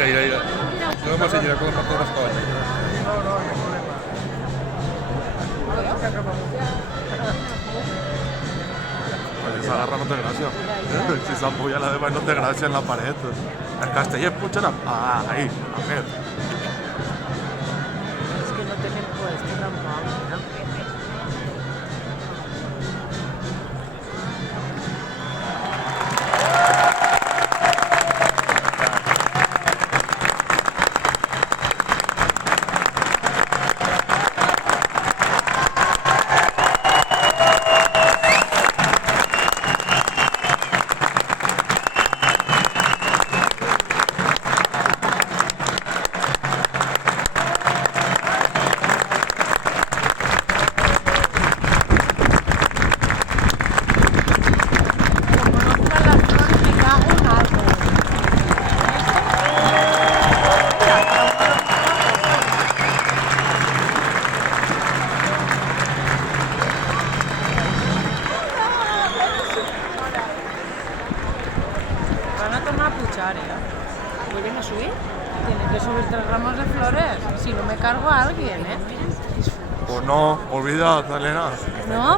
Mira, mira, mira. No vamos a seguir con los caballos. No, no, no hay problema. Pues esa garra no té gràcia. Si s'empulla la de baix no té gràcia en la paret. El casteller puja... Ah, ahí, a ver. Es que no tienen puesto tampoco, ¿no? Van a tomar a puchar, ¿eh? ¿Vuelven a subir? Tienen que subir 3 ramos de flores. Si no me cargo a alguien, ¿eh? Pues no, olvidad, Elena. No,